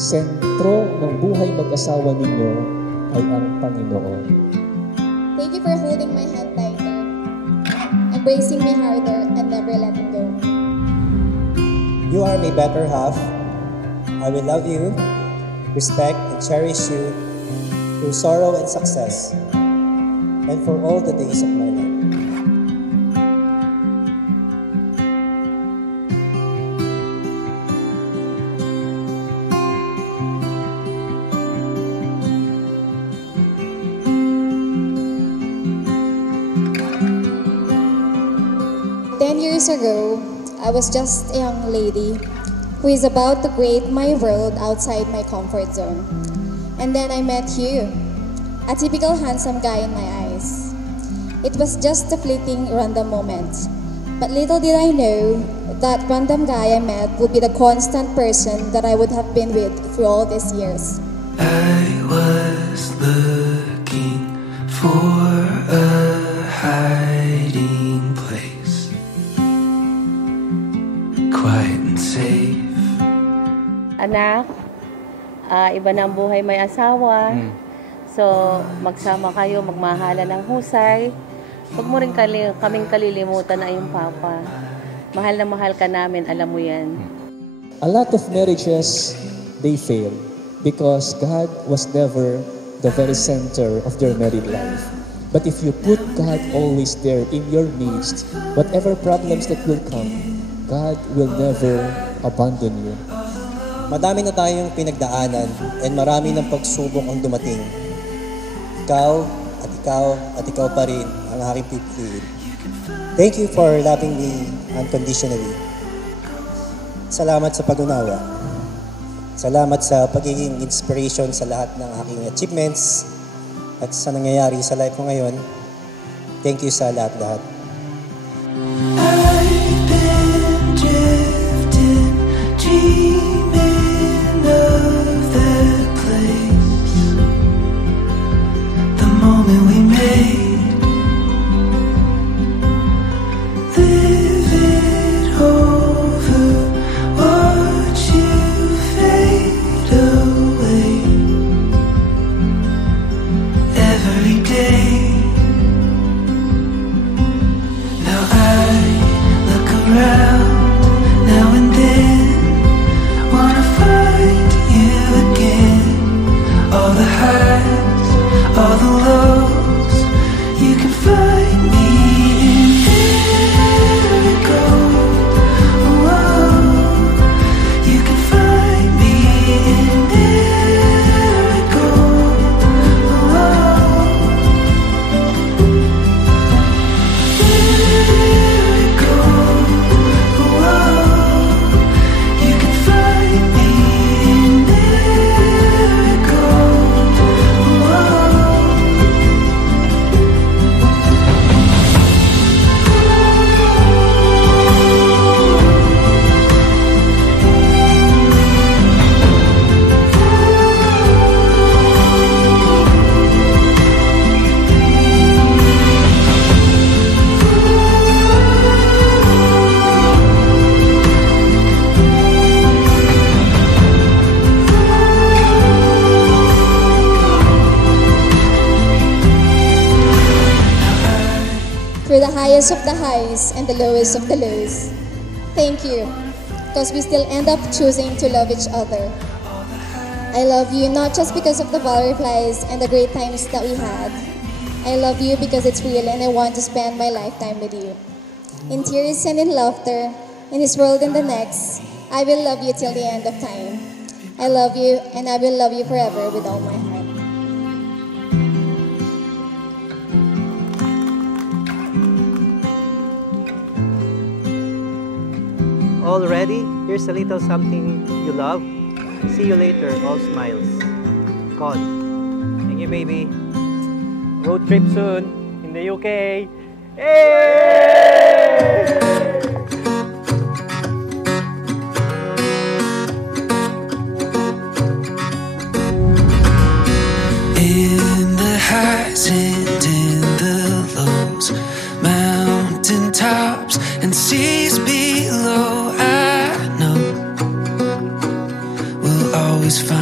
sentro ng buhay mag-asawa ninyo ay ang Panginoon. Thank you for holding my hand tighter, embracing me harder, and never letting go. You are my better half. I will love you, respect, and cherish you through sorrow and success, and for all the days of my life. 10 years ago, I was just a young lady who is about to create my world outside my comfort zone. And then I met you, a typical handsome guy in my eyes. It was just a fleeting random moment. But little did I know that random guy I met would be the constant person that I would have been with through all these years. I was looking for a hiding place, quiet and safe. Anak, iba na ang buhay may asawa. So, magsama kayo, magmahala ng husay. Huwag mo rin kaming kalilimutan na iyong papa. Mahal na mahal ka namin, alam mo yan. A lot of marriages, they fail because God was never the very center of their married life. But if you put God always there in your midst, whatever problems that will come, God will never abandon you. Madami na tayong pinagdaanan and marami ng pagsubok ang dumating. Ikaw at ikaw pa rin ang aking pipiliin. Thank you for loving me unconditionally. Salamat sa pag-unawa. Salamat sa pagiging inspiration sa lahat ng aking achievements at sa nangyayari sa life ko ngayon. Thank you sa lahat-lahat. I've been drifting, dreaming of that place, the moment we made, live it over, watch you fade away, every day. Now I look around, now and then, wanna find you again. All the highs, all the lows, you can find me in there it goes. Whoa, you can find me in there it goes. Whoa, there it goes. Whoa, you can find me in there it goes. Whoa. Through the highest of the highs and the lowest of the lows. Thank you, because we still end up choosing to love each other. I love you not just because of the butterflies and the great times that we had. I love you because it's real and I want to spend my lifetime with you. In tears and in laughter, in this world and the next, I will love you till the end of time. I love you and I will love you forever with all my heart. All ready? Here's a little something you love. See you later, all smiles. Con. Thank you, baby. Road trip soon in the UK. Hey! In the highs and in the lows, mountain tops and seas below, I know we'll always find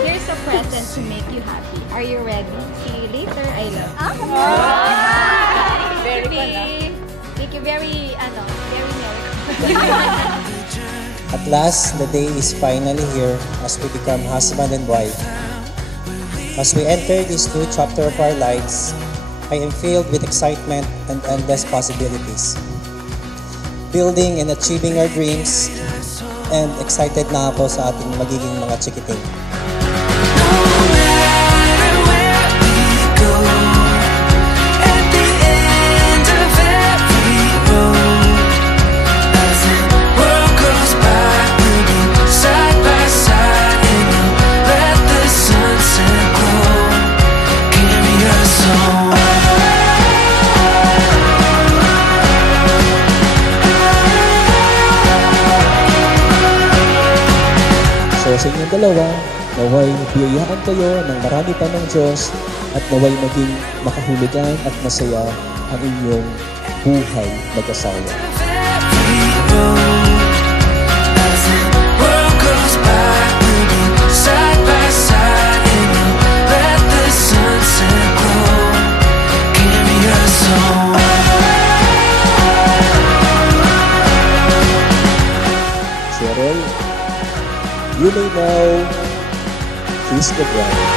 Here's a present to make you happy. Are you ready? See you later. I love you. Very fun, ah. Thank you. Very merry. At last, the day is finally here as we become husband and wife. As we enter this new chapter of our lives, I am filled with excitement and endless possibilities. Building and achieving our dreams, and excited na ako sa ating magiging mga chikiting. So sa inyong dalawa, naway biyayaan kayo ng marami pa ng Diyos at naway maging makahulugan at masaya ang inyong buhay mag-asawa. Cheryl, you may now kiss the bride.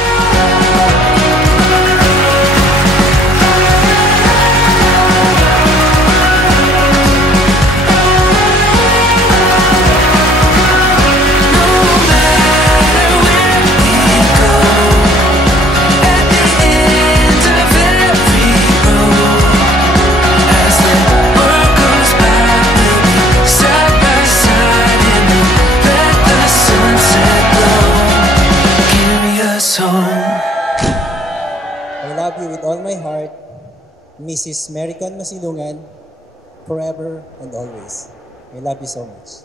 I love you with all my heart, Mrs. Maricon Masilungan, forever and always. I love you so much.